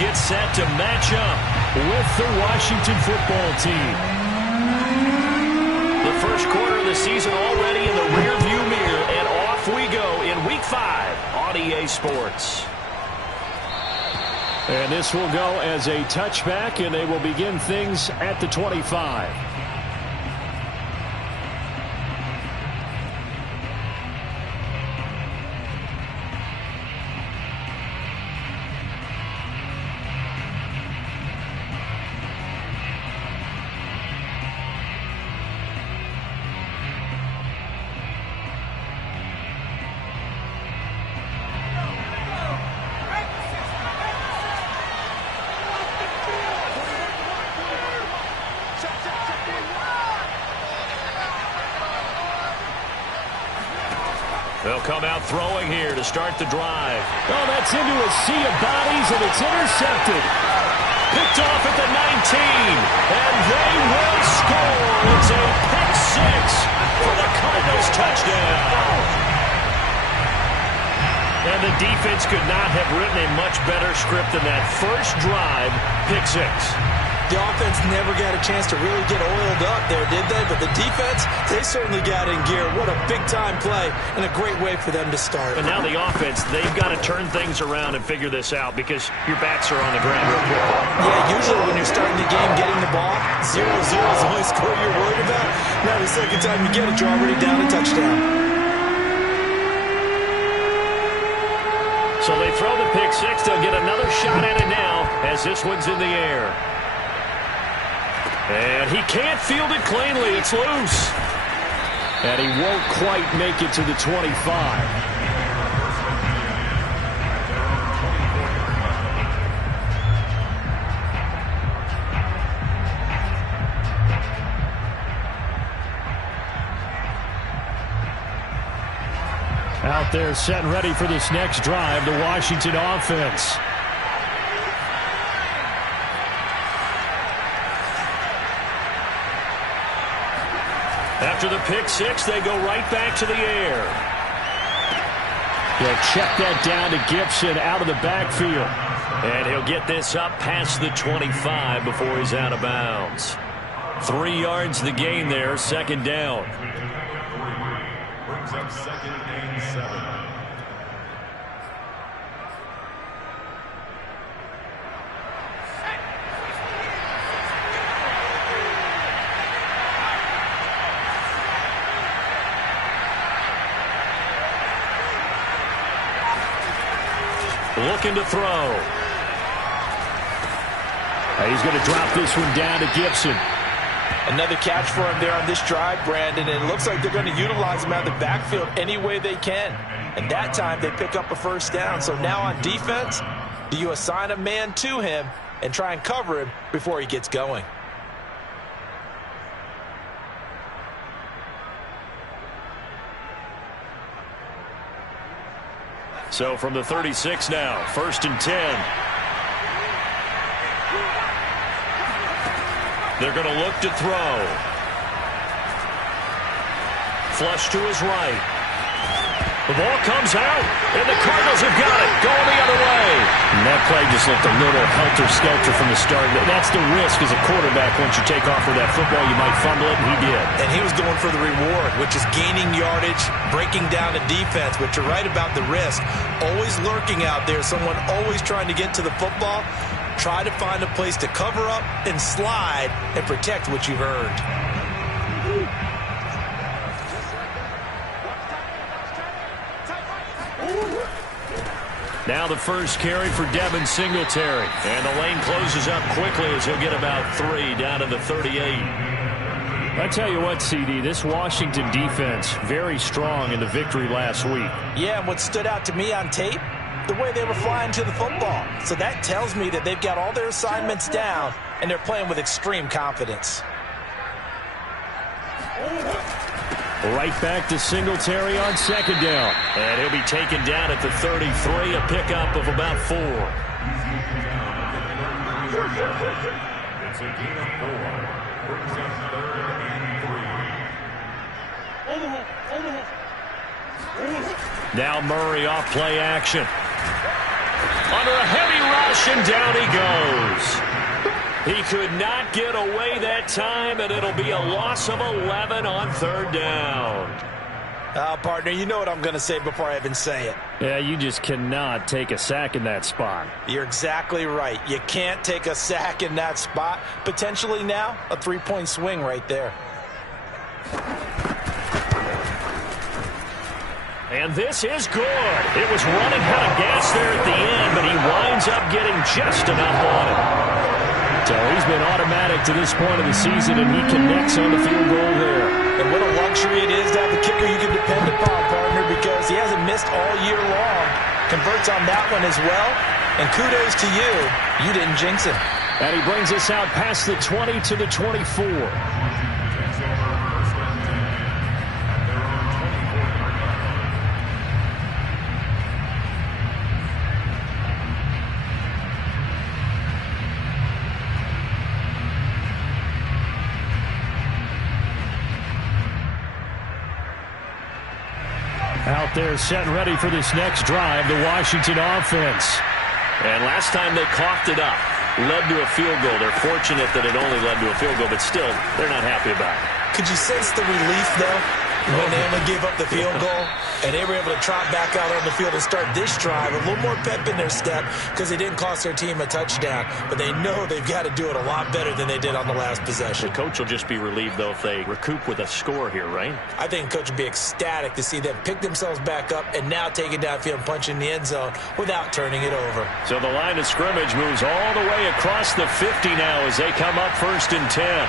get set to match up with the Washington football team. The first quarter of the season already in the rearview mirror, and off we go in Week 5 on EA Sports. And this will go as a touchback, and they will begin things at the 25. They'll come out throwing here to start the drive. Oh, that's into a sea of bodies, and it's intercepted. Picked off at the 19, and they will score. It's a pick six for the Cardinals touchdown. And the defense could not have written a much better script than that first drive, pick six. The offense never got a chance to really get oiled up there, did they? But the defense, they certainly got in gear. What a big-time play and a great way for them to start. And now the offense, they've got to turn things around and figure this out because your backs are on the ground real quickly. Yeah, usually when you're starting the game, getting the ball, 0-0 is the only score you're worried about. Now the second time you get it, you're already down a touchdown. So they throw the pick six. They'll get another shot at it now as this one's in the air. And he can't field it cleanly. It's loose. And he won't quite make it to the 25. Out there set and ready for this next drive, the Washington offense. After the pick six, they go right back to the air. He'll check that down to Gibson out of the backfield. And he'll get this up past the 25 before he's out of bounds. 3 yards the gain there, second down. Brings up second and 7. Looking to throw. He's going to drop this one down to Gibson. Another catch for him there on this drive, Brandon, and it looks like they're going to utilize him out of the backfield any way they can. And that time they pick up a first down. So now on defense, do you assign a man to him and try and cover him before he gets going? So from the 36 now, 1st and 10. They're going to look to throw. Flush to his right. The ball comes out, and the Cardinals have got it, going the other way. And that play just looked a little helter-skelter from the start. That's the risk as a quarterback. Once you take off with that football, you might fumble it, and he did. And he was going for the reward, which is gaining yardage, breaking down the defense. But you're right about the risk. Always lurking out there, someone always trying to get to the football. Try to find a place to cover up and slide and protect what you've earned. Now the first carry for Devin Singletary. And the lane closes up quickly as he'll get about 3 down to the 38. I tell you what, CD, this Washington defense, very strong in the victory last week. Yeah, and what stood out to me on tape, the way they were flying to the football. So that tells me that they've got all their assignments down, and they're playing with extreme confidence. Right back to Singletary on second down. And he'll be taken down at the 33, a pickup of about 4. It's a gain of 4. Brings up 3rd and 3. Now Murray off play action. under a heavy rush, and down he goes. He could not get away that time, and it'll be a loss of 11 on third down. Partner, you know what I'm going to say before I even say it. Yeah, you just cannot take a sack in that spot. You're exactly right. You can't take a sack in that spot. Potentially now, a 3-point swing right there. And this is good. It was running out of gas there at the end, but he winds up getting just enough on it. So he's been automatic to this point of the season, and he connects on the field goal there. And what a luxury it is to have a kicker you can depend upon, partner, because he hasn't missed all year long. Converts on that one as well. And kudos to you. You didn't jinx him. And he brings us out past the 20 to the 24. Out there set and ready for this next drive, the Washington offense. And last time they coughed it up, led to a field goal. They're fortunate that it only led to a field goal, but still, they're not happy about it. Could you sense the relief, though, when they only gave up the field goal? And they were able to trot back out on the field and start this drive. A little more pep in their step because they didn't cost their team a touchdown. But they know they've got to do it a lot better than they did on the last possession. The coach will just be relieved, though, if they recoup with a score here, right? I think the coach would be ecstatic to see them pick themselves back up and now take it downfield and punch in the end zone without turning it over. So the line of scrimmage moves all the way across the 50 now as they come up 1st and 10.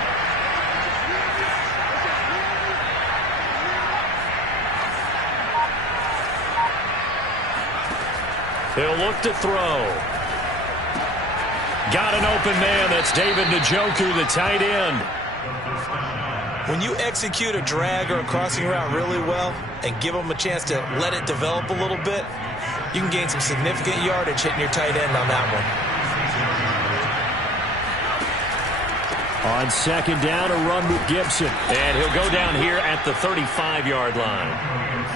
He'll look to throw. Got an open man. That's David Njoku, the tight end. When you execute a drag or a crossing route really well and give them a chance to let it develop a little bit, you can gain some significant yardage hitting your tight end on that one. On second down, a run with Gibson. And he'll go down here at the 35-yard line.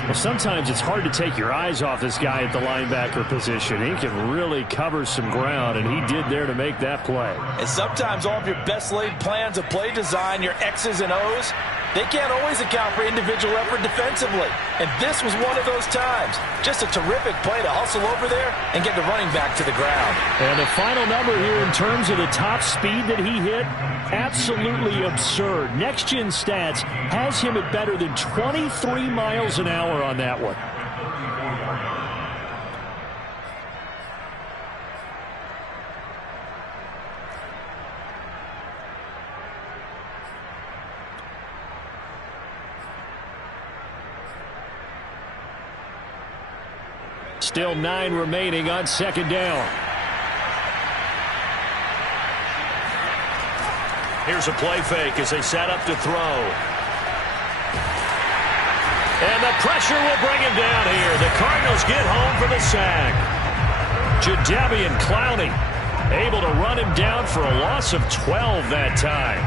Well, sometimes it's hard to take your eyes off this guy at the linebacker position. He can really cover some ground, and he did there to make that play. And sometimes all of your best laid plans of play design, your X's and O's, they can't always account for individual effort defensively. And this was one of those times. Just a terrific play to hustle over there and get the running back to the ground. And the final number here in terms of the top speed that he hit, absolutely absurd. Next Gen Stats has him at better than 23 miles an hour on that one. Still 9 remaining on second down. Here's a play fake as they set up to throw. And the pressure will bring him down here. The Cardinals get home for the sack. Jadeveon Clowney able to run him down for a loss of 12 that time.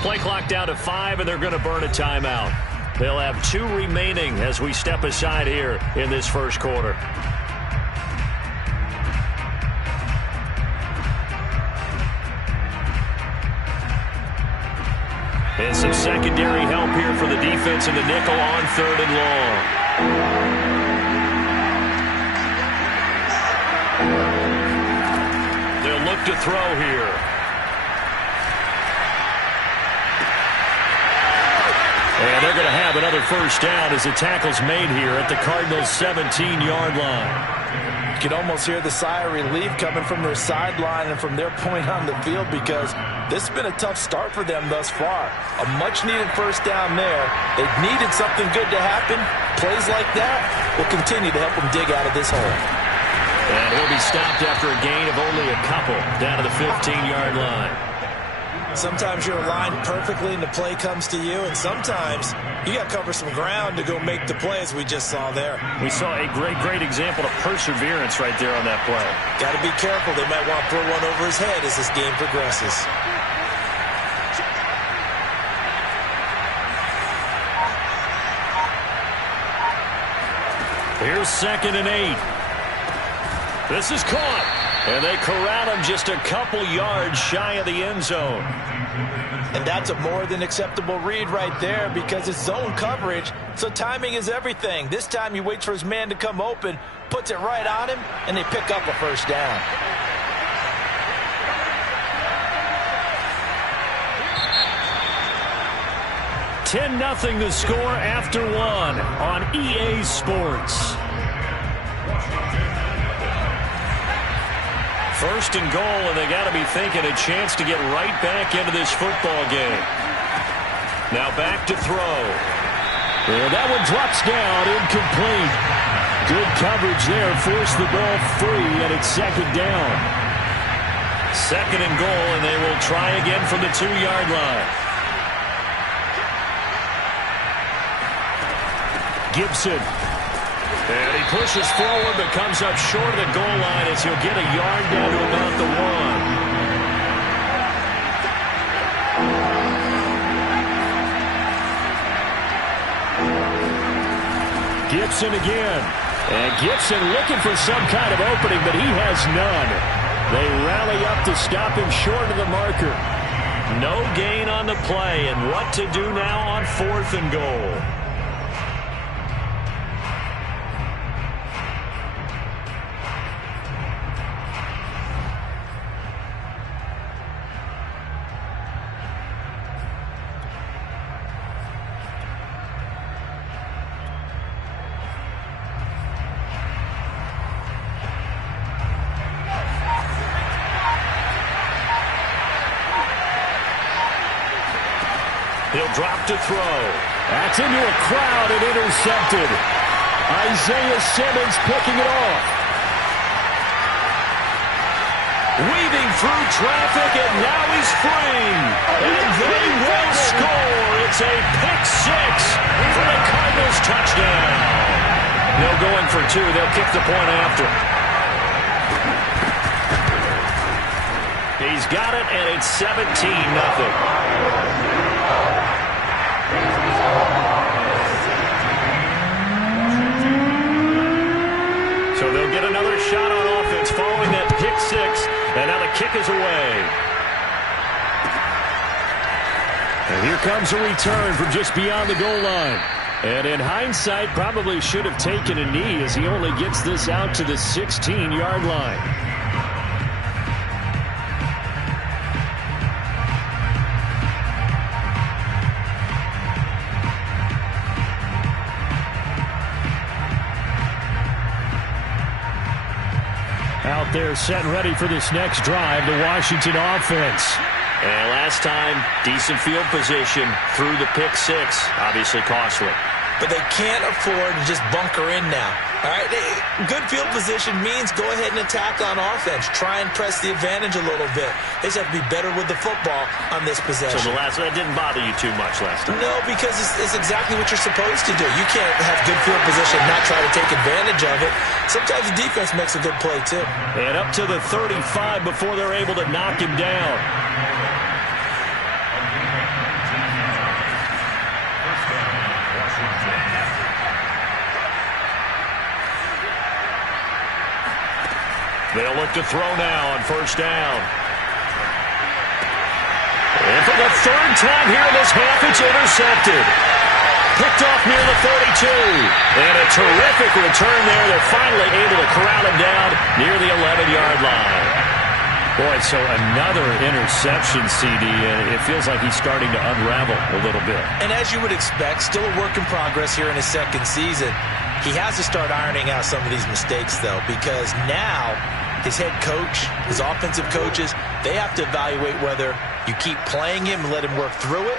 Play clock down to 5, and they're going to burn a timeout. They'll have 2 remaining as we step aside here in this first quarter. And some secondary help here for the defense in the nickel on 3rd and long. They'll look to throw here. And they're going to have another first down as the tackle's made here at the Cardinals' 17-yard line. You can almost hear the sigh of relief coming from their sideline and from their point on the field because this has been a tough start for them thus far. A much-needed first down there. They've needed something good to happen. Plays like that will continue to help them dig out of this hole. And he'll be stopped after a gain of only a couple down to the 15-yard line. Sometimes you're aligned perfectly and the play comes to you, and sometimes you got to cover some ground to go make the play, as we just saw there. We saw a great example of perseverance right there on that play. Got to be careful. They might want to throw one over his head as this game progresses. Here's 2nd and 8. This is caught. And they corral him just a couple yards shy of the end zone. And that's a more than acceptable read right there because it's zone coverage, so timing is everything. This time he waits for his man to come open, puts it right on him, and they pick up a first down. $10-0 the score after one on EA Sports. 1st and goal, and they got to be thinking a chance to get right back into this football game. Now back to throw. And that one drops down, incomplete. Good coverage there, forced the ball free, and it's 2nd down. 2nd and goal, and they will try again from the 2-yard line. Gibson. And he pushes forward, but comes up short of the goal line as he'll get a yard down to about the 1. Gibson again. And Gibson looking for some kind of opening, but he has none. They rally up to stop him short of the marker. No gain on the play, and what to do now on 4th and goal. He'll drop to throw. That's into a crowd and intercepted. Isaiah Simmons picking it off. Weaving through traffic, and now he's free. And they will score. It's a pick 6 for the Cardinals touchdown. No going for 2. They'll kick the point after. He's got it, and it's 17-0. So they'll get another shot on offense following that pick 6, and now the kick is away. And here comes a return from just beyond the goal line. And in hindsight, probably should have taken a knee as he only gets this out to the 16-yard line. Out there set and ready for this next drive, the Washington offense. And last time, decent field position through the pick 6. Obviously costly. But they can't afford to just bunker in now. All right, good field position means go ahead and attack on offense. Try and press the advantage a little bit. They just have to be better with the football on this possession. So that didn't bother you too much last time? No, because it's exactly what you're supposed to do. You can't have good field position and not try to take advantage of it. Sometimes the defense makes a good play, too. And up to the 35 before they're able to knock him down. They'll look to throw now on 1st down. And for the 3rd time here in this half, it's intercepted. Picked off near the 32. And a terrific return there. They're finally able to corral him down near the 11-yard line. Boy, so another interception, CD, and it feels like he's starting to unravel a little bit. And as you would expect, still a work in progress here in his 2nd season. He has to start ironing out some of these mistakes, though, because now his head coach, his offensive coaches, they have to evaluate whether you keep playing him and let him work through it,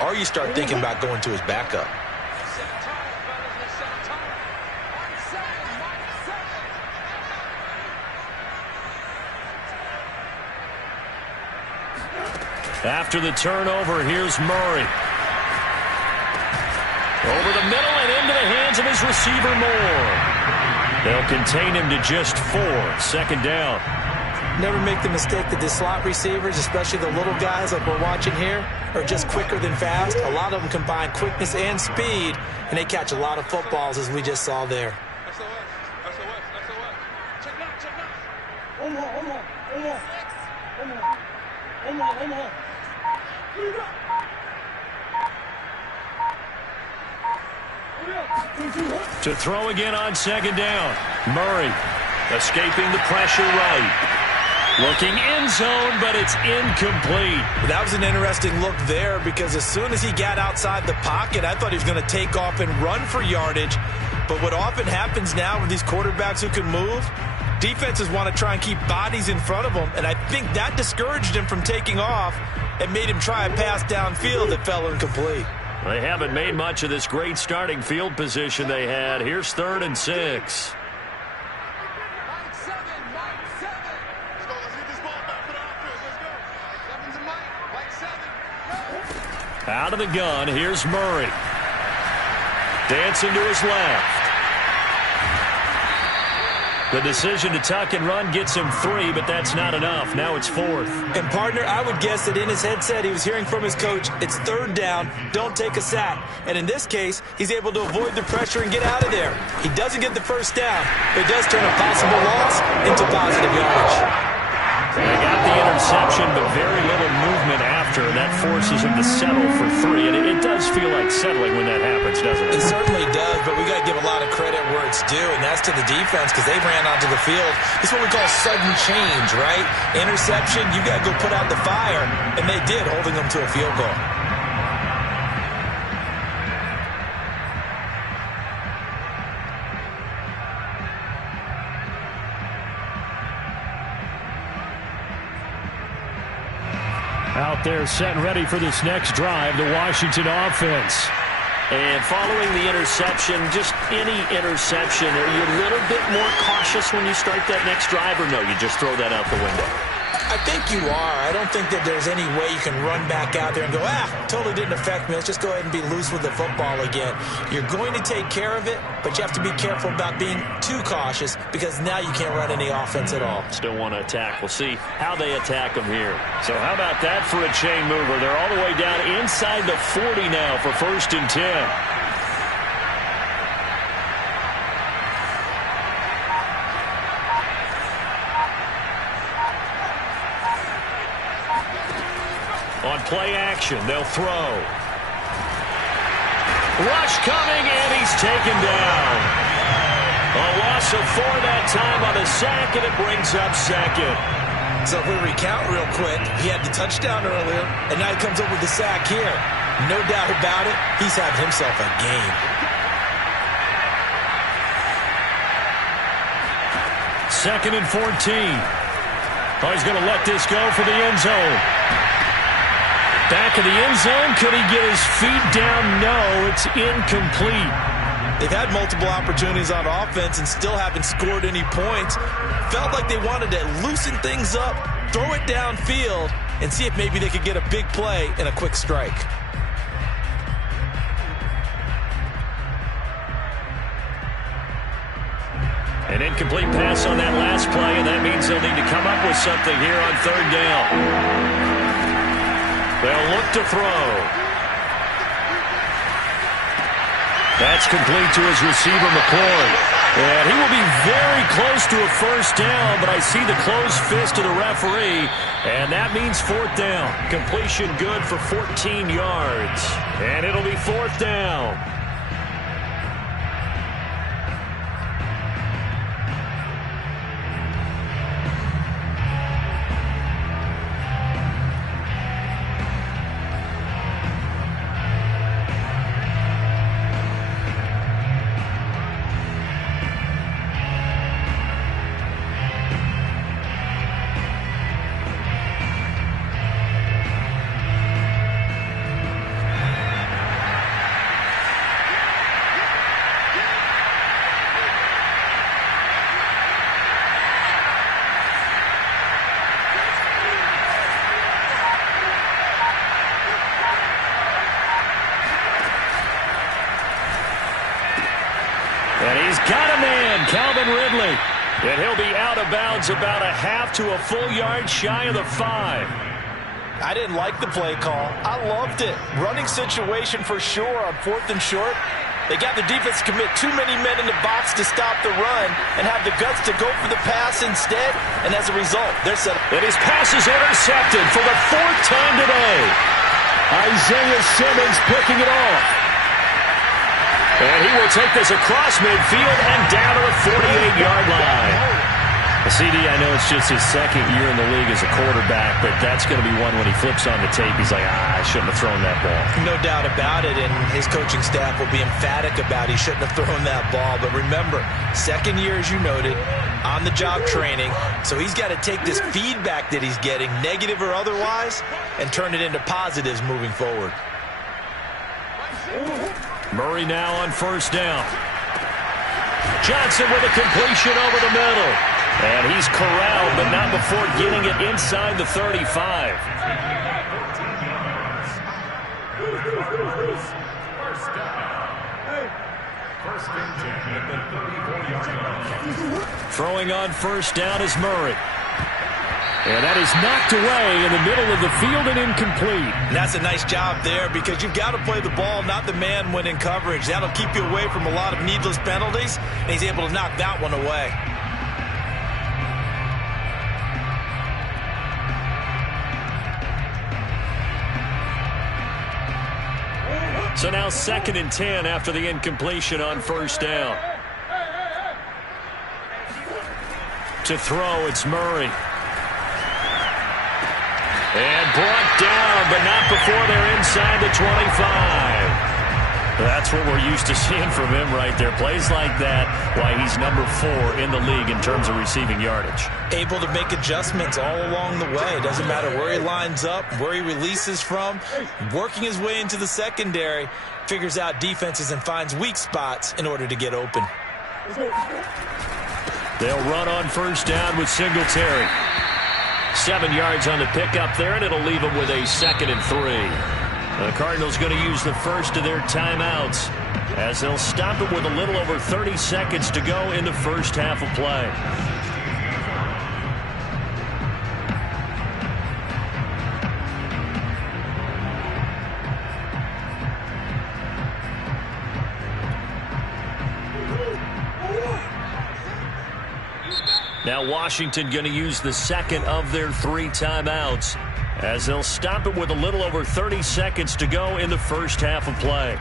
or you start thinking about going to his backup. After the turnover, here's Murray. Over the middle and into the hands of his receiver, Moore. They'll contain him to just 4. 2nd down. Never make the mistake that the slot receivers, especially the little guys like we're watching here, are just quicker than fast. A lot of them combine quickness and speed, and they catch a lot of footballs, as we just saw there. To throw again on 2nd down. Murray escaping the pressure right. Looking end zone, but it's incomplete. That was an interesting look there because as soon as he got outside the pocket, I thought he was going to take off and run for yardage. But what often happens now with these quarterbacks who can move, defenses want to try and keep bodies in front of them, and I think that discouraged him from taking off and made him try a pass downfield that fell incomplete. They haven't made much of this great starting field position they had. Here's 3rd and 6. Out of the gun, here's Murray. Dancing to his left. The decision to tuck and run gets him 3, but that's not enough. Now it's 4th. And, partner, I would guess that in his headset he was hearing from his coach, it's 3rd down, don't take a sack. And in this case, he's able to avoid the pressure and get out of there. He doesn't get the 1st down, but he does turn a possible loss into positive yardage. They got the interception, but very little movement after, and that forces him to settle for 3. And it does feel like settling when that happens, doesn't it? It certainly does, but we got to give a lot of credit where it's due, and that's to the defense because they ran onto the field. It's what we call sudden change, right? Interception, you got to go put out the fire, and they did, holding them to a field goal. Out there set and ready for this next drive, the Washington offense. And following the interception, just any interception, are you a little bit more cautious when you start that next drive, or no, you just throw that out the window? I think you are. I don't think that there's any way you can run back out there and go, totally didn't affect me. Let's just go ahead and be loose with the football again. You're going to take care of it, but you have to be careful about being too cautious because now you can't run any offense at all. Still want to attack. We'll see how they attack them here. So how about that for a chain mover? They're all the way down inside the 40 now for 1st and 10. On play action, they'll throw. Rush coming, and he's taken down. A loss of 4 that time on a sack, and it brings up 2nd. So if we recount real quick, he had the touchdown earlier, and now he comes up with the sack here. No doubt about it, he's having himself a game. 2nd and 14. Oh, he's going to let this go for the end zone. Back of the end zone. Could he get his feet down? No, it's incomplete. They've had multiple opportunities on offense and still haven't scored any points. Felt like they wanted to loosen things up, throw it downfield, and see if maybe they could get a big play and a quick strike. An incomplete pass on that last play, and that means they'll need to come up with something here on 3rd down. They'll look to throw. That's complete to his receiver, McCoy. And he will be very close to a 1st down, but I see the closed fist of the referee, and that means 4th down. Completion good for 14 yards. And it'll be 4th down. Calvin Ridley. And he'll be out of bounds about a half to a full yard shy of the 5. I didn't like the play call. I loved it. Running situation for sure on 4th and short. They got the defense to commit too many men in the box to stop the run and have the guts to go for the pass instead. And as a result, they're set up. And his pass is intercepted for the 4th time today. Isaiah Simmons picking it off. And he will take this across midfield and down to the 48-yard line. CD, I know it's just his second year in the league as a quarterback, but that's going to be one when he flips on the tape. He's like, I shouldn't have thrown that ball. No doubt about it, and his coaching staff will be emphatic about he shouldn't have thrown that ball. But remember, second year, as you noted, on-the-job training, so he's got to take this feedback that he's getting, negative or otherwise, and turn it into positives moving forward. Murray now on 1st down. Johnson with a completion over the middle. And he's corralled, but not before getting it inside the 35. Throwing on 1st down is Murray. And that is knocked away in the middle of the field and incomplete. And that's a nice job there because you've got to play the ball, not the man when in coverage. That'll keep you away from a lot of needless penalties, and he's able to knock that one away. So now 2nd and 10 after the incompletion on 1st down. To throw, it's Murray. And brought down, but not before they're inside the 25. That's what we're used to seeing from him right there. Plays like that, why he's number 4 in the league in terms of receiving yardage. Able to make adjustments all along the way. Doesn't matter where he lines up, where he releases from. Working his way into the secondary, figures out defenses and finds weak spots in order to get open. They'll run on 1st down with Singletary. 7 yards on the pickup there, and it'll leave them with a 2nd and 3. The Cardinals going to use the first of their timeouts as they'll stop it with a little over 30 seconds to go in the first half of play. Now Washington going to use the 2nd of their 3 timeouts as they'll stop it with a little over 30 seconds to go in the first half of play.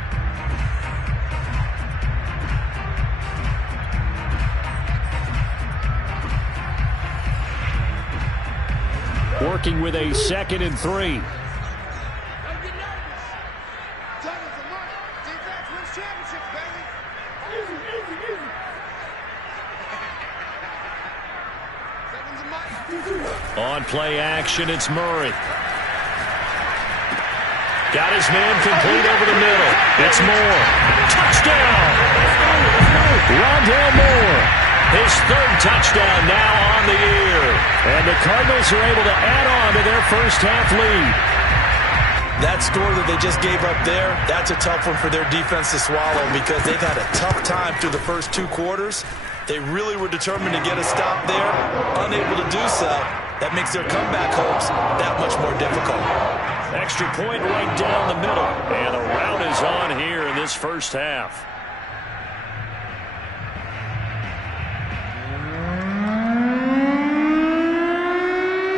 Working with a 2nd and 3. On play action, it's Murray. Got his man complete over the middle. It's Moore. Touchdown! Rondale Moore. His 3rd touchdown now on the year. And the Cardinals are able to add on to their first half lead. That score that they just gave up there, that's a tough one for their defense to swallow because they've had a tough time through the first 2 quarters. They really were determined to get a stop there, unable to do so. That makes their comeback hopes that much more difficult. Extra point right down the middle. And a rout is on here in this first half.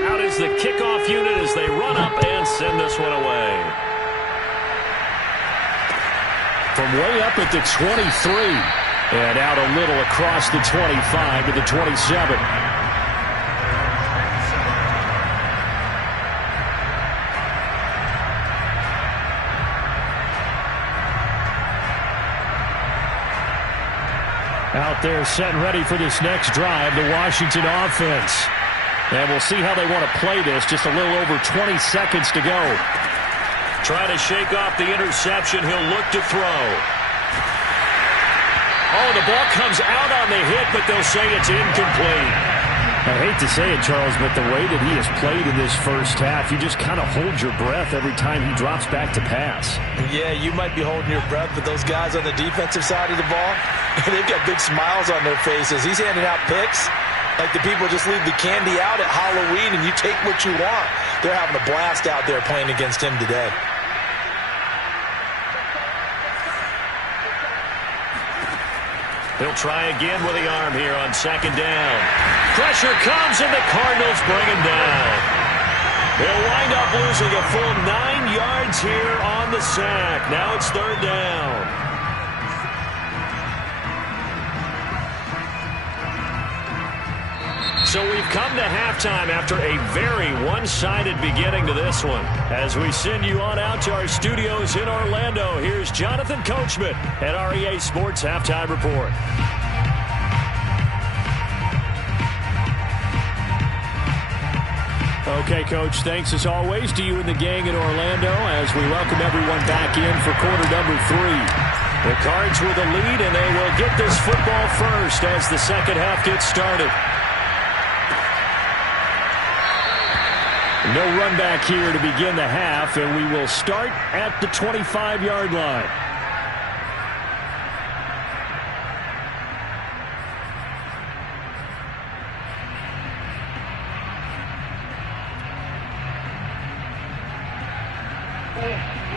Out is the kickoff unit as they run up and send this one away. From way up at the 23. And out a little across the 25 to the 27. Out there set and ready for this next drive, the Washington offense. And we'll see how they want to play this. Just a little over 20 seconds to go. Trying to shake off the interception. He'll look to throw. Oh, the ball comes out on the hit, but they'll say it's incomplete. I hate to say it, Charles, but the way that he has played in this first half, you just kind of hold your breath every time he drops back to pass. Yeah, you might be holding your breath, but those guys on the defensive side of the ball, they've got big smiles on their faces. He's handing out picks like the people just leave the candy out at Halloween and you take what you want. They're having a blast out there playing against him today. He'll try again with the arm here on second down. Pressure comes, and the Cardinals bring him down. They'll wind up losing a full 9 yards here on the sack. Now it's third down. So we've come to halftime after a very one-sided beginning to this one. As we send you on out to our studios in Orlando, here's Jonathan Coachman at REA Sports Halftime Report. Okay, Coach, thanks as always to you and the gang in Orlando as we welcome everyone back in for quarter number 3. The Cards with a lead, and they will get this football first as the second half gets started. No run back here to begin the half, and we will start at the 25-yard line.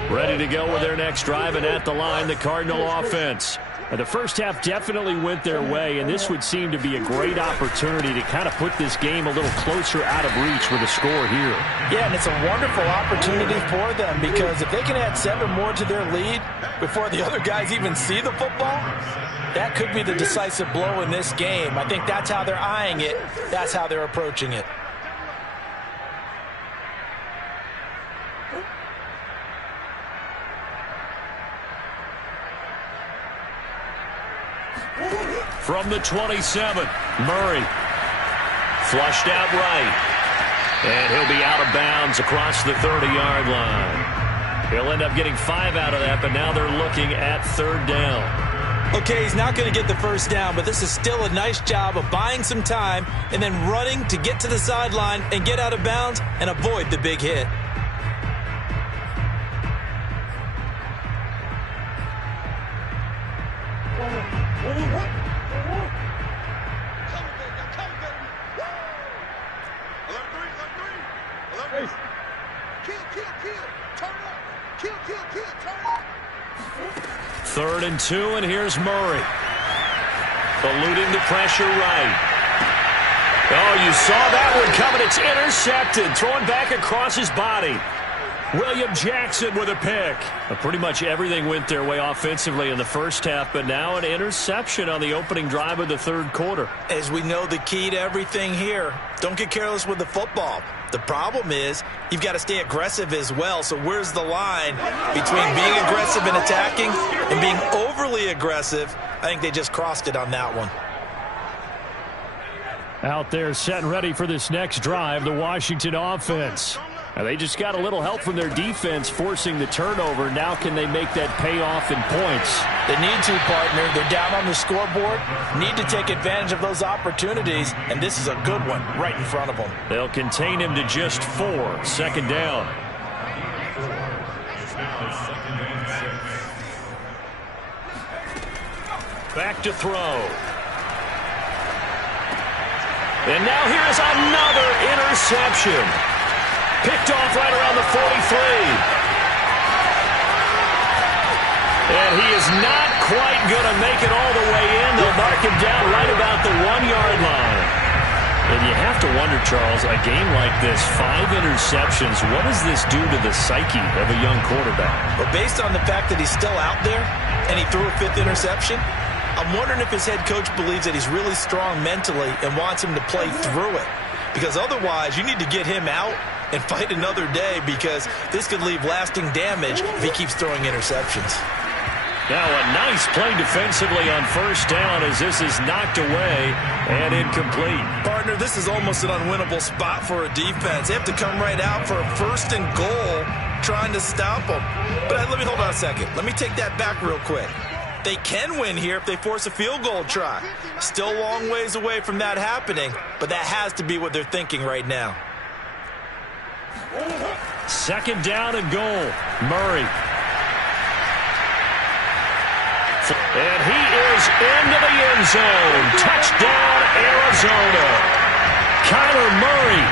Ready to go with their next drive, and at the line, the Cardinal offense. The first half definitely went their way, and this would seem to be a great opportunity to kind of put this game a little closer out of reach with a score here. Yeah, and it's a wonderful opportunity for them because if they can add 7 more to their lead before the other guys even see the football, that could be the decisive blow in this game. I think that's how they're eyeing it. That's how they're approaching it. From the 27, Murray. Flushed out right. And he'll be out of bounds across the 30-yard line. He'll end up getting 5 out of that, but now they're looking at third down. Okay, he's not going to get the first down, but this is still a nice job of buying some time and then running to get to the sideline and get out of bounds and avoid the big hit. Third and 2, and here's Murray. Eluding the pressure right. Oh, you saw that one coming. It's intercepted. Throwing back across his body. William Jackson with a pick. Pretty much everything went their way offensively in the first half, but now an interception on the opening drive of the third quarter. As we know, the key to everything here, don't get careless with the football. The problem is you've got to stay aggressive as well. So where's the line between being aggressive and attacking and being overly aggressive? I think they just crossed it on that one. Out there set and ready for this next drive, the Washington offense. Now they just got a little help from their defense forcing the turnover. Now can they make that pay off in points? They need to, partner. They're down on the scoreboard. Need to take advantage of those opportunities, and this is a good one right in front of them. They'll contain him to just 4. Second down. Back to throw. And now here's another interception. Picked off right around the 43. And he is not quite going to make it all the way in. They'll mark him down right about the 1-yard line. And you have to wonder, Charles, a game like this, 5 interceptions, what does this do to the psyche of a young quarterback? Well, based on the fact that he's still out there and he threw a 5th interception, I'm wondering if his head coach believes that he's really strong mentally and wants him to play through it. Because otherwise, you need to get him out and fight another day because this could leave lasting damage if he keeps throwing interceptions. Now a nice play defensively on first down as this is knocked away and incomplete. Partner, this is almost an unwinnable spot for a defense. They have to come right out for a 1st and goal trying to stop them. But let me hold on a second. Let me take that back real quick. they can win here if they force a field goal try. Still a long ways away from that happening, but that has to be what they're thinking right now. Second down and goal. Murray. And he is into the end zone. Touchdown, Arizona. Kyler Murray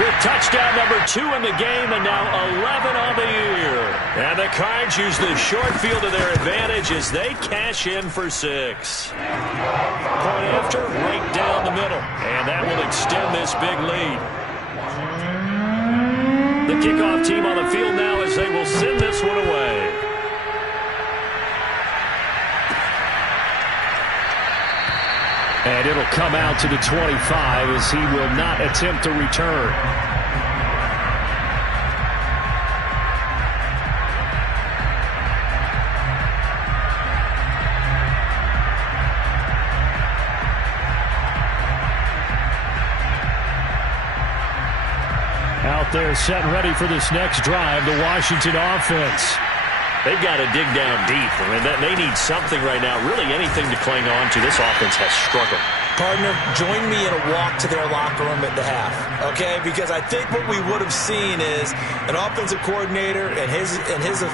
with touchdown number 2 in the game and now 11 on the year. And the Cards use the short field to their advantage as they cash in for 6. Point after, right down the middle. And that will extend this big lead. The kickoff team on the field now as they will send this one away. And it'll come out to the 25 as he will not attempt to return. Out there set and ready for this next drive, the Washington offense. They've got to dig down deep. I mean, they need something right now, really anything to cling on to. This offense has struggled. Partner, join me in a walk to their locker room at the half, okay? Because I think what we would have seen is an offensive coordinator and his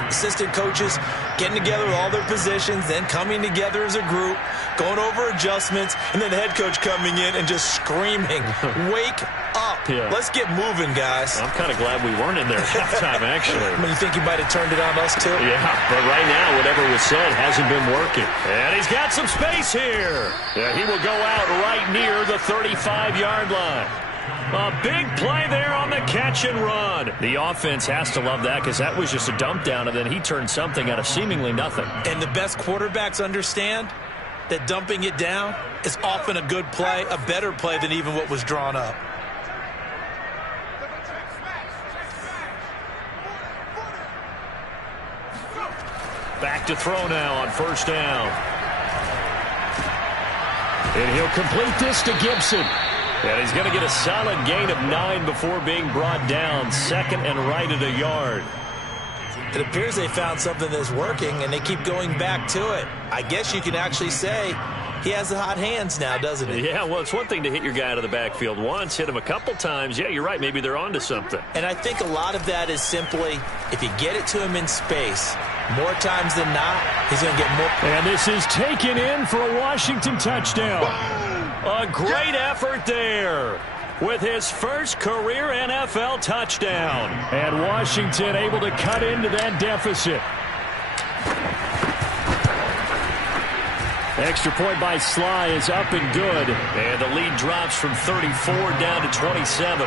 assistant coaches getting together with all their positions, then coming together as a group, going over adjustments, and then the head coach coming in and just screaming, wake up. Yeah. Let's get moving, guys. I'm kind of glad we weren't in there at halftime, actually. I mean, you think he might have turned it on us, too? Yeah, but right now, whatever was said hasn't been working. And he's got some space here. Yeah, he will go out right near the 35-yard line. A big play there on the catch and run. The offense has to love that because that was just a dump down, and then he turned something out of seemingly nothing. And the best quarterbacks understand that dumping it down is often a good play, a better play than even what was drawn up. Back to throw now on first down. And he'll complete this to Gibson. And he's going to get a solid gain of 9 before being brought down. Second and right at a yard. It appears they found something that's working, and they keep going back to it. I guess you can actually say he has the hot hands now, doesn't he? Yeah, well, it's one thing to hit your guy out of the backfield once, hit him a couple times. Yeah, you're right. Maybe they're onto something. And I think a lot of that is simply if you get it to him in space, more times than not, he's going to get more. And this is taken in for a Washington touchdown. A great effort there with his first career NFL touchdown. And Washington able to cut into that deficit. Extra point by Sly is up and good. And the lead drops from 34 down to 27.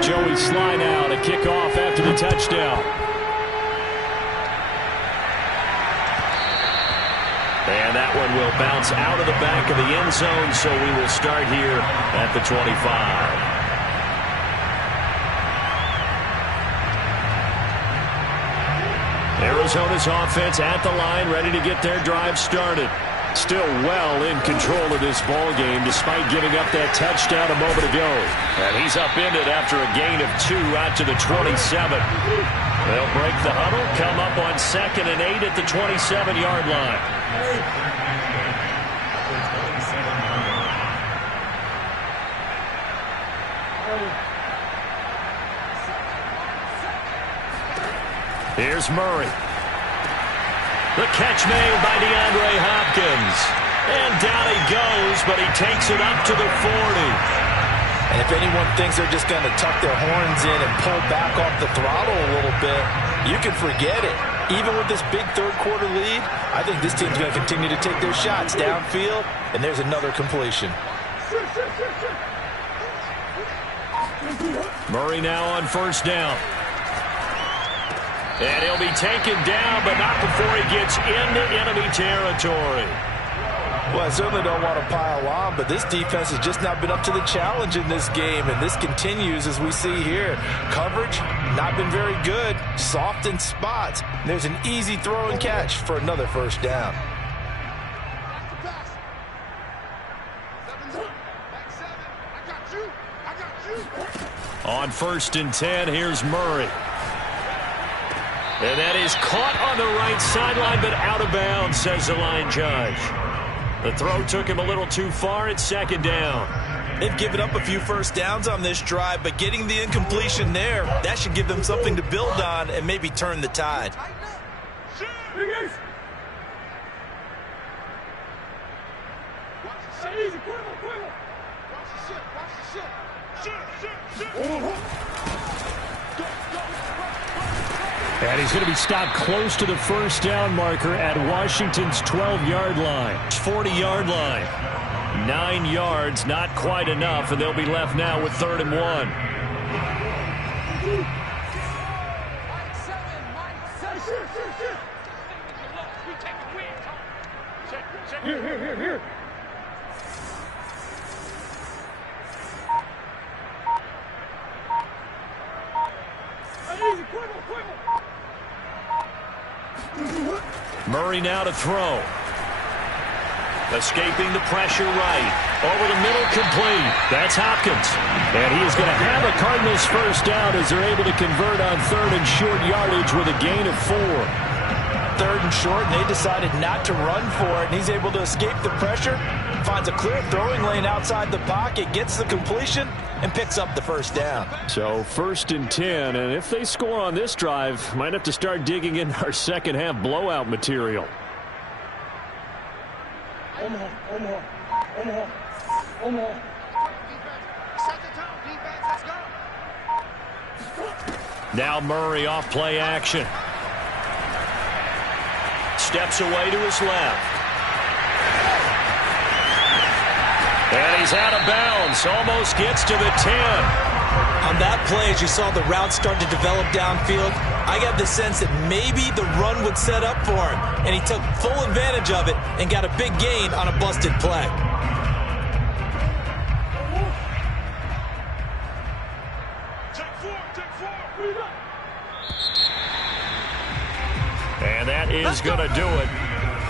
Joey Sly now to kick off after the touchdown. And that one will bounce out of the back of the end zone, so we will start here at the 25. Arizona's offense at the line, ready to get their drive started. Still well in control of this ball game, despite giving up that touchdown a moment ago. And he's upended after a gain of 2 out to the 27. They'll break the huddle, come up on 2nd and 8 at the 27-yard line. Here's Murray. The catch made by DeAndre Hopkins. And down he goes, but he takes it up to the 40. And if anyone thinks they're just going to tuck their horns in and pull back off the throttle a little bit, you can forget it. Even with this big third-quarter lead, I think this team's going to continue to take their shots downfield, and there's another completion. Murray now on first down. And he'll be taken down, but not before he gets into enemy territory. Well, I certainly don't want to pile on, but this defense has just not been up to the challenge in this game, and this continues as we see here. Coverage, not been very good, soft in spots. There's an easy throw and catch for another first down. On 1st and 10, here's Murray. And that is caught on the right sideline, but out of bounds, says the line judge. The throw took him a little too far. It's second down. They've given up a few first downs on this drive, but getting the incompletion there, that should give them something to build on and maybe turn the tide. And he's going to be stopped close to the first down marker at Washington's 12-yard line. 40-yard line. 9 yards, not quite enough, and they'll be left now with 3rd and 1. Here. Murray now to throw. Escaping the pressure right. Over the middle, complete. That's Hopkins. And he is going to have a Cardinals first down as they're able to convert on 3rd and short yardage with a gain of 4. 3rd and short, and they decided not to run for it, and he's able to escape the pressure, finds a clear throwing lane outside the pocket, gets the completion, and picks up the first down. So 1st and 10, and if they score on this drive, might have to start digging in our second half blowout material. Omaha. Set the tone, defense, let's go. Now Murray off play action. Steps away to his left. And he's out of bounds. Almost gets to the 10. On that play, as you saw the route start to develop downfield, I got the sense that maybe the run would set up for him, and he took full advantage of it and got a big gain on a busted play. And that is going to do it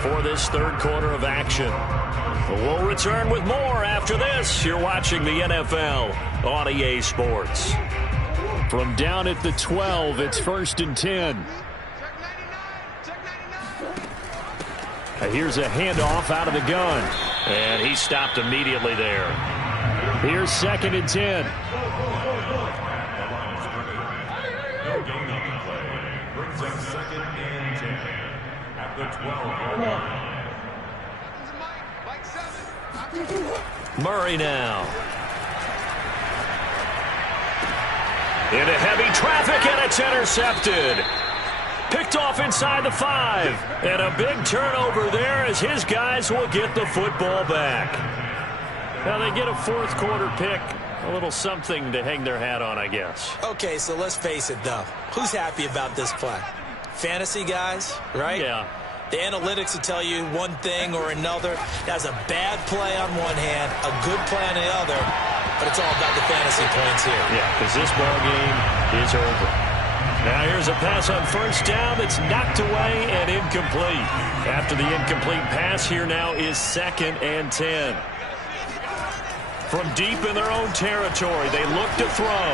for this 3rd quarter of action. We'll return with more after this. You're watching the NFL on EA Sports. From down at the 12, it's 1st and 10. Here's a handoff out of the gun. And he stopped immediately there. Here's 2nd and 10. Brings up 2nd and 10 at the 12-yard line. Murray now. Into heavy traffic, and it's intercepted. Picked off inside the 5. And a big turnover there as his guys will get the football back. Now they get a 4th quarter pick. A little something to hang their hat on, I guess. Okay, so let's face it, though. Who's happy about this play? Fantasy guys, right? Yeah. The analytics will tell you one thing or another. That's a bad play on one hand, a good play on the other, but it's all about the fantasy points here. Yeah, because this ball game is over. Now here's a pass on 1st down that's knocked away and incomplete. After the incomplete pass, here now is 2nd and 10. From deep in their own territory, they look to throw.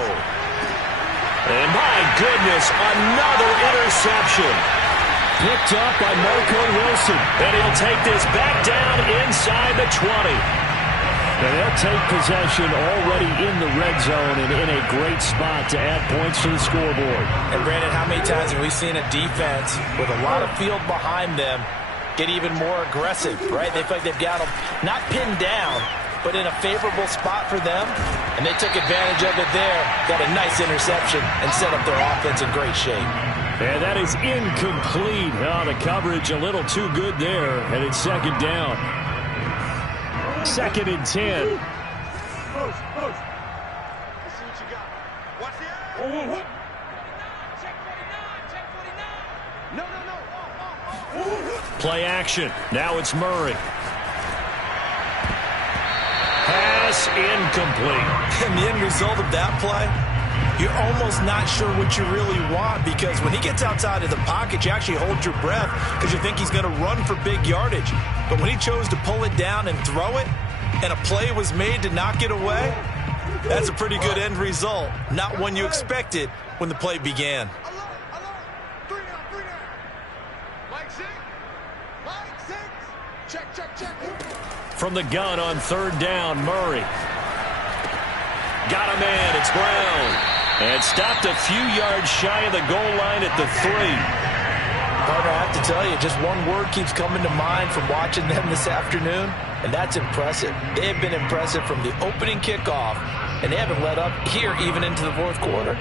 And my goodness, another interception. Picked up by Marco Wilson. And he'll take this back down inside the 20. And they'll take possession already in the red zone and in a great spot to add points to the scoreboard. And Brandon, how many times have we seen a defense with a lot of field behind them get even more aggressive, right? They feel like they've got them not pinned down, but in a favorable spot for them. And they took advantage of it there. Got a nice interception and set up their offense in great shape. And that is incomplete. Oh, the coverage a little too good there. And it's 2nd down. 2nd and 10. Play action. Now it's Murray. Pass incomplete. And the end result of that play, you're almost not sure what you really want, because when he gets outside of the pocket, you actually hold your breath because you think he's going to run for big yardage. But when he chose to pull it down and throw it, and a play was made to knock it away, that's a pretty good end result. Not one you expected when the play began. from the gun on third down. Murray. Got a man. It's Brown. And stopped a few yards shy of the goal line at the 3. Partner, I have to tell you, just one word keeps coming to mind from watching them this afternoon, and that's impressive. They have been impressive from the opening kickoff, and they haven't let up here even into the fourth quarter.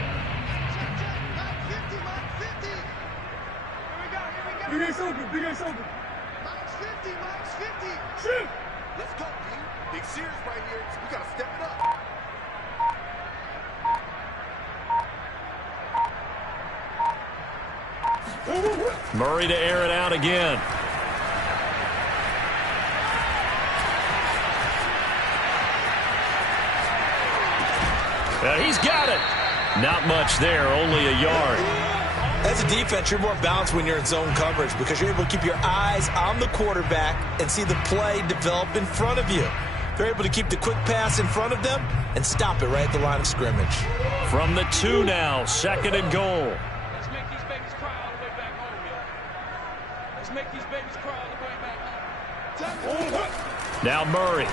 Big Ace open, Big Ace open. Max 50, Max 50. Shoot! Let's go, D. Big series right here, so we gotta step it up. Murray to air it out again. He's got it. Not much there, only a yard. As a defense, you're more balanced when you're in zone coverage because you're able to keep your eyes on the quarterback and see the play develop in front of you. They're able to keep the quick pass in front of them and stop it right at the line of scrimmage. From the 2 now, 2nd and goal. Let's make these babies cry all the way back home, yo. Let's make these babies cry all the way back home. Now Murray.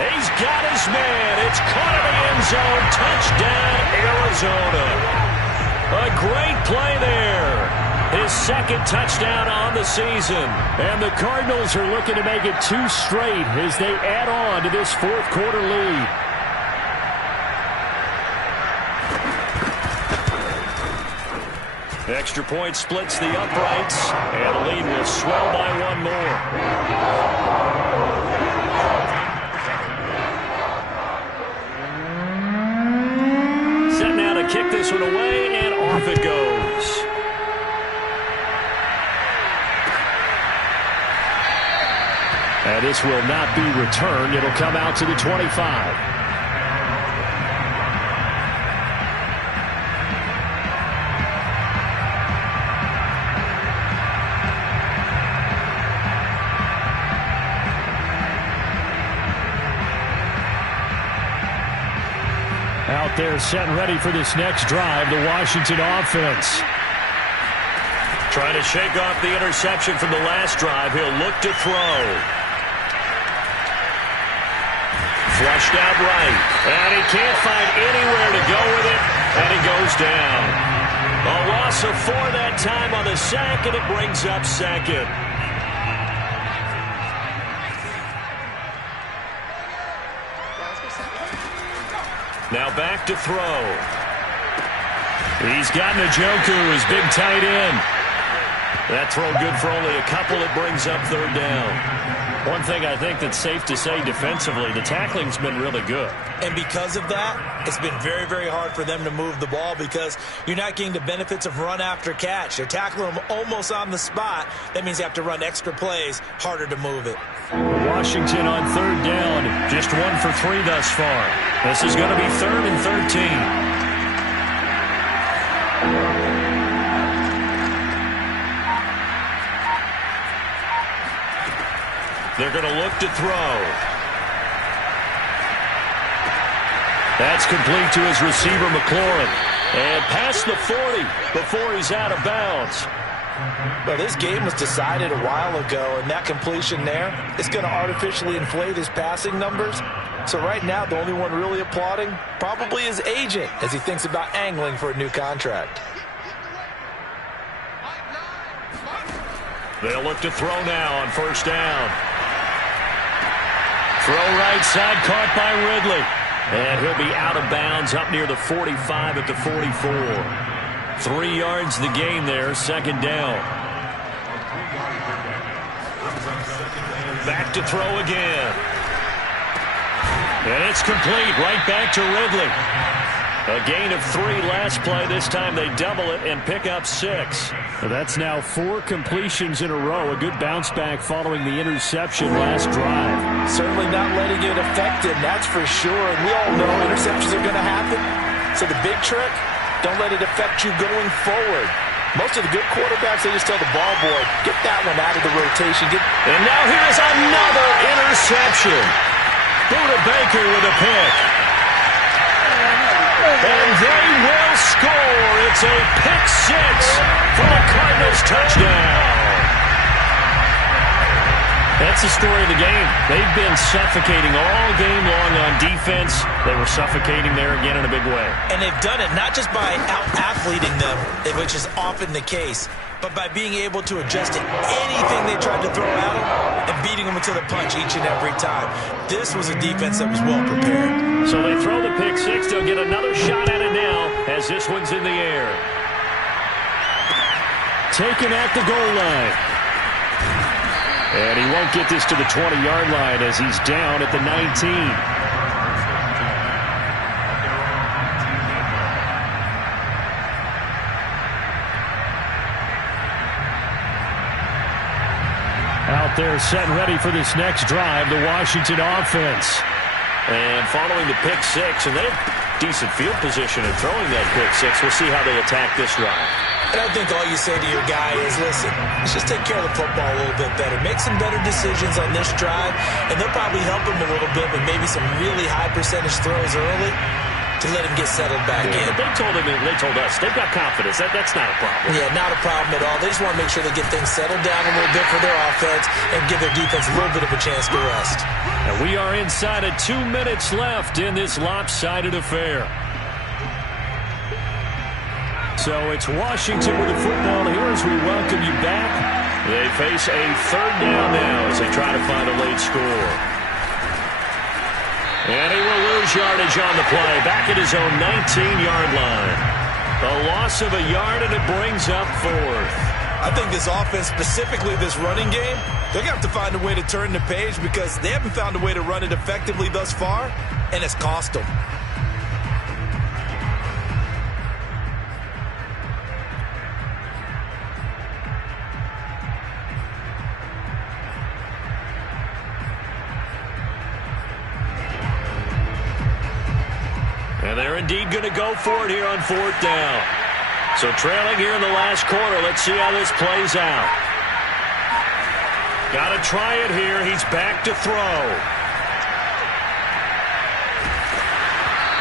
He's got his man. It's caught in the end zone. Touchdown, Arizona. A great play there. His 2nd touchdown on the season. And the Cardinals are looking to make it 2 straight as they add on to this fourth quarter lead. Extra point splits the uprights, and the lead will swell by 1 more. Kick this one away, and off it goes. And this will not be returned. It'll come out to the 25. Out there set and ready for this next drive, the Washington offense. Trying to shake off the interception from the last drive. He'll look to throw. Flushed out right. And he can't find anywhere to go with it. And he goes down. A loss of 4 that time on the sack, and it brings up 2nd. Now back to throw. He's got Njoku, his big tight end. That throw good for only a couple. It brings up 3rd down. One thing I think that's safe to say defensively, the tackling's been really good. And because of that, it's been very, very hard for them to move the ball because you're not getting the benefits of run after catch. They're tackling them almost on the spot. That means you have to run extra plays, harder to move it. Washington on 3rd down, just 1 for 3 thus far. This is going to be 3rd and 13. They're going to look to throw. That's complete to his receiver, McLaurin. And past the 40 before he's out of bounds. Well, this game was decided a while ago, and that completion there is going to artificially inflate his passing numbers. So right now, the only one really applauding probably his agent as he thinks about angling for a new contract. They'll look to throw now on 1st down. Throw right side, caught by Ridley. And he'll be out of bounds up near the 45 at the 44. 3 yards the gain there, 2nd down. Back to throw again. And it's complete, right back to Ridley. A gain of 3 last play. This time they double it and pick up 6. That's now 4 completions in a row. A good bounce back following the interception last drive. Certainly not letting it affect him, that's for sure. And we all know interceptions are going to happen. So the big trick, don't let it affect you going forward. Most of the good quarterbacks, they just tell the ball boy, get that one out of the rotation. And now here's another interception. Buda Baker with a pick. And they will score. It's a pick 6 for the Cardinals touchdown. That's the story of the game. They've been suffocating all game long on defense. They were suffocating there again in a big way. And they've done it not just by out-athleting them, which is often the case, but by being able to adjust to anything they tried to throw at them and beating them to the punch each and every time. This was a defense that was well prepared. So they throw the pick six. They'll get another shot at it now as this one's in the air. Taken at the goal line. And he won't get this to the 20-yard line as he's down at the 19. Out there set and ready for this next drive, the Washington offense. And following the pick six, and they have decent field position in throwing that pick six. We'll see how they attack this drive. And I think all you say to your guy is, listen, let's just take care of the football a little bit better. Make some better decisions on this drive, and they'll probably help him a little bit with maybe some really high percentage throws early to let him get settled back in. But they told us, they've got confidence. That's not a problem. Yeah, not a problem at all. They just want to make sure they get things settled down a little bit for their offense and give their defense a little bit of a chance to rest. And we are inside of 2 minutes left in this lopsided affair. So it's Washington with the football here as we welcome you back. They face a third down now as they try to find a late score. And he will lose yardage on the play. Back at his own 19-yard line. A loss of a yard, and it brings up fourth. I think this offense, specifically this running game, they're going to have to find a way to turn the page because they haven't found a way to run it effectively thus far, and it's cost them. And they're indeed going to go for it here on fourth down. So trailing here in the last quarter. Let's see how this plays out. Got to try it here. He's back to throw.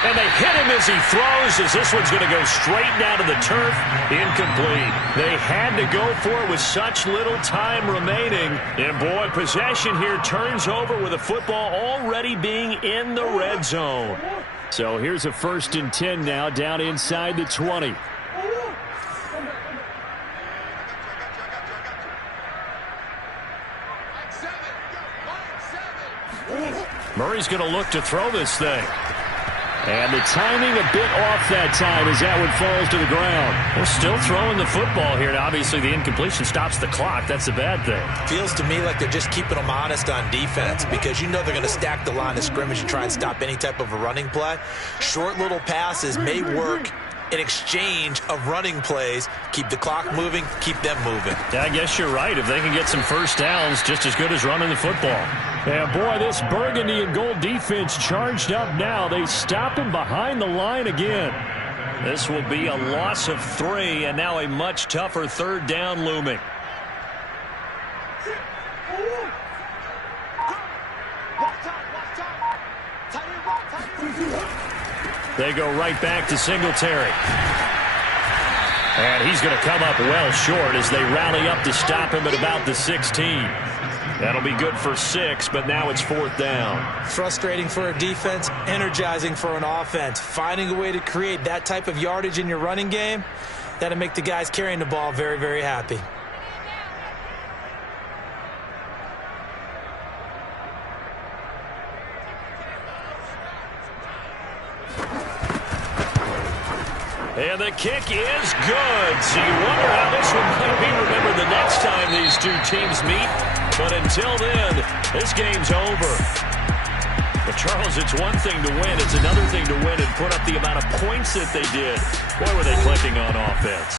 And they hit him as he throws, as this one's going to go straight down to the turf. Incomplete. They had to go for it with such little time remaining. And, boy, possession here turns over with the football already being in the red zone. So here's a 1st and 10 now down inside the 20. Murray's going to look to throw this thing. And the timing a bit off that time as that one falls to the ground. They're still throwing the football here. Now, obviously, the incompletion stops the clock. That's a bad thing. Feels to me like they're just keeping them honest on defense because you know they're going to stack the line of scrimmage and try and stop any type of a running play. Short little passes may work in exchange of running plays. Keep the clock moving, keep them moving. Yeah, I guess you're right. If they can get some first downs, just as good as running the football. And, boy, this burgundy and gold defense charged up now. They stop him behind the line again. This will be a loss of 3, and now a much tougher third down looming. They go right back to Singletary. And he's going to come up well short as they rally up to stop him at about the 16. That'll be good for 6, but now it's 4th down. Frustrating for a defense, energizing for an offense. Finding a way to create that type of yardage in your running game, that'll make the guys carrying the ball very, very happy. And the kick is good. So you wonder how this one might be remembered the next time these two teams meet. But until then, this game's over. But, Charles, it's one thing to win. It's another thing to win and put up the amount of points that they did. Boy, were they clicking on offense.